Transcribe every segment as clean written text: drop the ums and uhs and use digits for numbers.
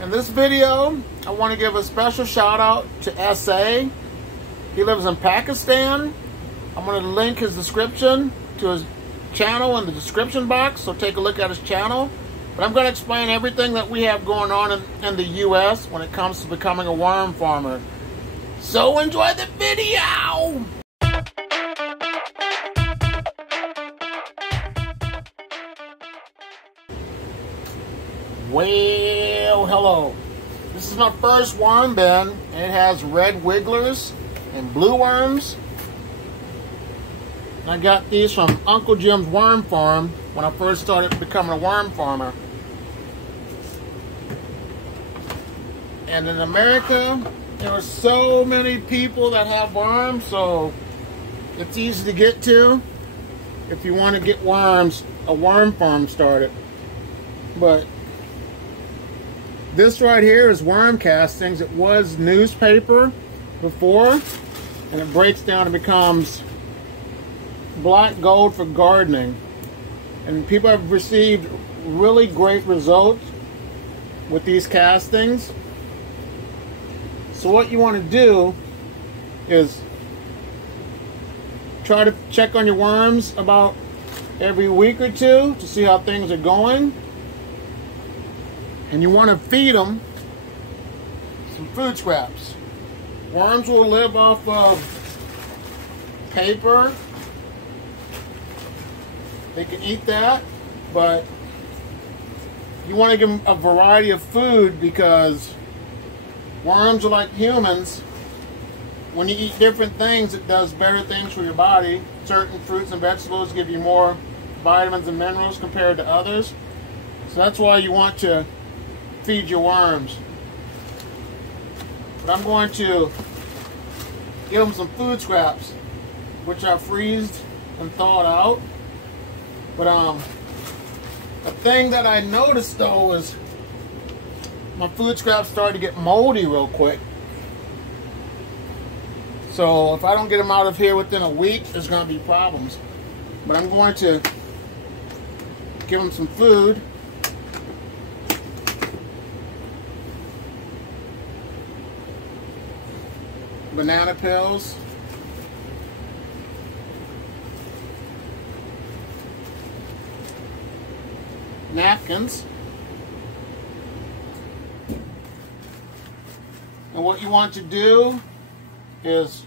In this video, I want to give a special shout out to SA. He lives in Pakistan. I'm going to link his description to his channel in the description box, so take a look at his channel. But I'm going to explain everything that we have going on in the US when it comes to becoming a worm farmer. So enjoy the video! Well, hello. This is my first worm bin, and it has red wigglers and blue worms. I got these from Uncle Jim's Worm Farm when I first started becoming a worm farmer. And in America, there are so many people that have worms, so it's easy to get to if you want to get worms, a worm farm started. But this right here is worm castings. It was newspaper before, and it breaks down and becomes black gold for gardening. And people have received really great results with these castings. So what you want to do is try to check on your worms about every week or two to see how things are going. And you want to feed them some food scraps. Worms will live off of paper. They can eat that, but you want to give them a variety of food because worms are like humans. When you eat different things, it does better things for your body. Certain fruits and vegetables give you more vitamins and minerals compared to others. So that's why you want to feed your worms. But I'm going to give them some food scraps, which I freezed and thawed out. But the thing that I noticed though is my food scraps started to get moldy real quick. So if I don't get them out of here within a week, there's going to be problems. But I'm going to give them some food. Banana peels. Napkins. And what you want to do is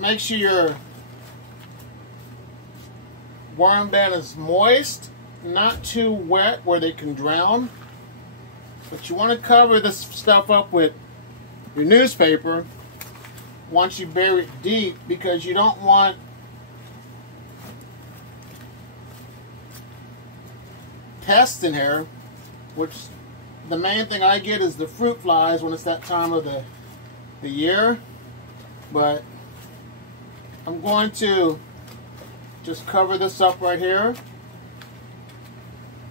make sure your worm bin is moist, not too wet where they can drown. But you want to cover this stuff up with your newspaper once you bury it deep, because you don't want pests in here, which the main thing I get is the fruit flies when it's that time of the year. But I'm going to just cover this up right here,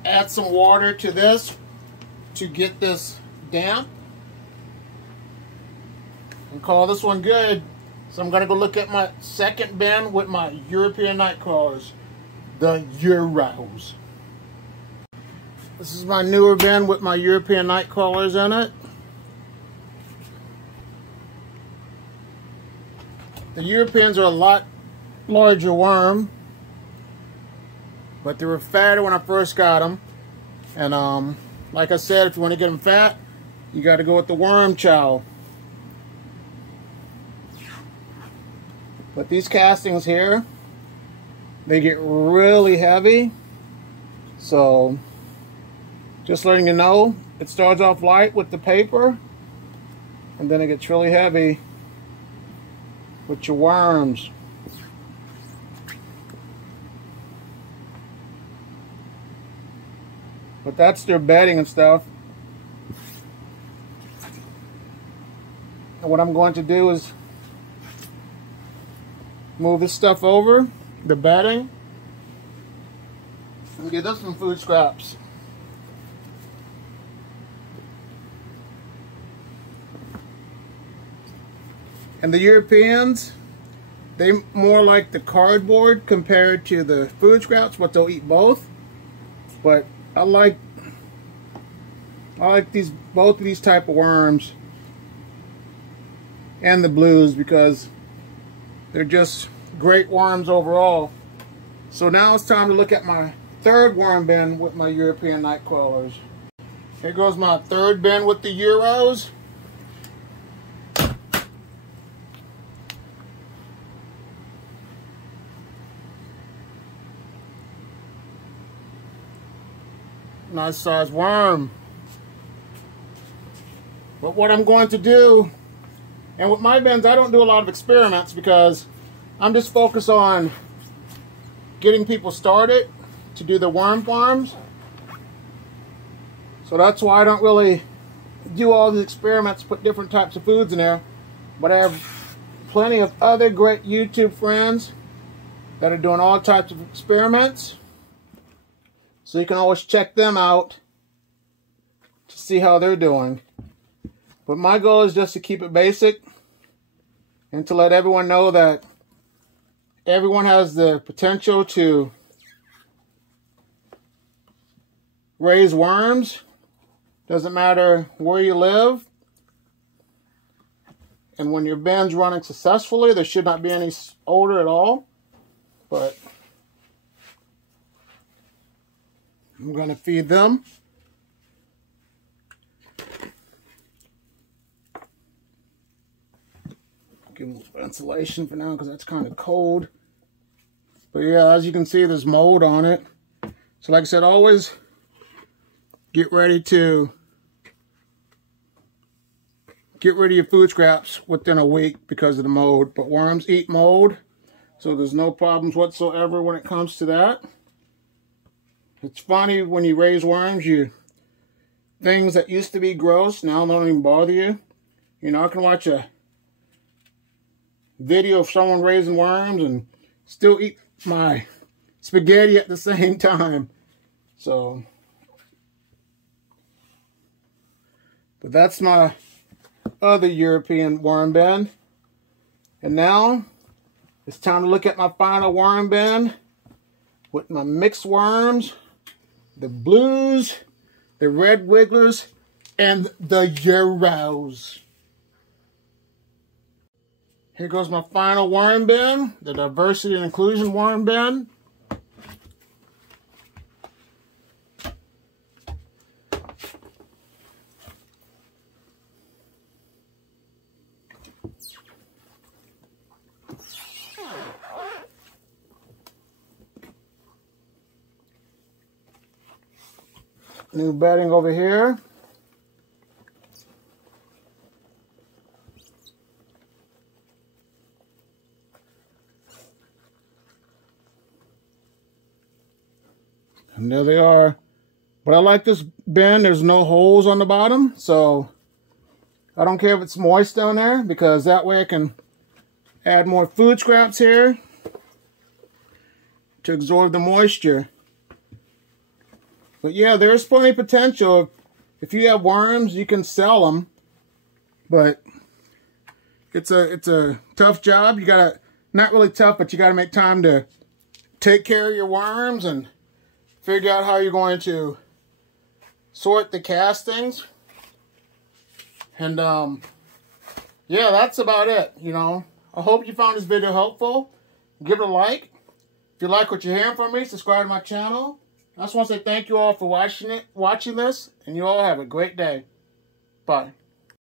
add some water to this to get this damp, and call this one good. So I'm going to go look at my second bin with my European night crawlers, the Euros. This is my newer bin with my European night crawlers in it. The Europeans are a lot larger worm, but they were fatter when I first got them. And like I said, if you want to get them fat, you got to go with the worm chow. But these castings here, they get really heavy. So just letting you know, it starts off light with the paper, and then it gets really heavy with your worms. But that's their bedding and stuff. And what I'm going to do is move this stuff over, the bedding, and give us some food scraps. And the Europeans, they more like the cardboard compared to the food scraps, but they'll eat both. But I like I like both of these type of worms and the blues because they're just great worms overall. So now it's time to look at my third worm bin with my European night crawlers. Here goes my third bin with the Euros. Nice size worm. But what I'm going to do, and with my bins I don't do a lot of experiments because I'm just focused on getting people started to do the worm farms. So that's why I don't really do all these experiments, put different types of foods in there. But I have plenty of other great YouTube friends that are doing all types of experiments. So you can always check them out to see how they're doing. But my goal is just to keep it basic and to let everyone know that everyone has the potential to raise worms. Doesn't matter where you live. And when your bin's running successfully, there should not be any odor at all. But I'm going to feed them. Give them ventilation for now because that's kind of cold. But yeah, as you can see, there's mold on it. So like I said, always get ready to get rid of your food scraps within a week because of the mold. But worms eat mold, so there's no problems whatsoever when it comes to that. It's funny when you raise worms, things that used to be gross now don't even bother you. You know, I can watch a video of someone raising worms and still eat my spaghetti at the same time. So, but that's my other European worm bin. And now it's time to look at my final worm bin with my mixed worms, the blues, the red wigglers, and the Euros. Here goes my final worm bin, the diversity and inclusion worm bin. New bedding over here. And there they are. But I like this bin. There's no holes on the bottom, so I don't care if it's moist down there because that way I can add more food scraps here to absorb the moisture. But yeah, there's plenty of potential. If you have worms, you can sell them. But it's a tough job. You gotta, not really tough, but you gotta make time to take care of your worms and figure out how you're going to sort the castings. And yeah, that's about it. You know, I hope you found this video helpful. Give it a like. If you like what you're hearing from me, subscribe to my channel. I just want to say thank you all for watching this, and you all have a great day. Bye.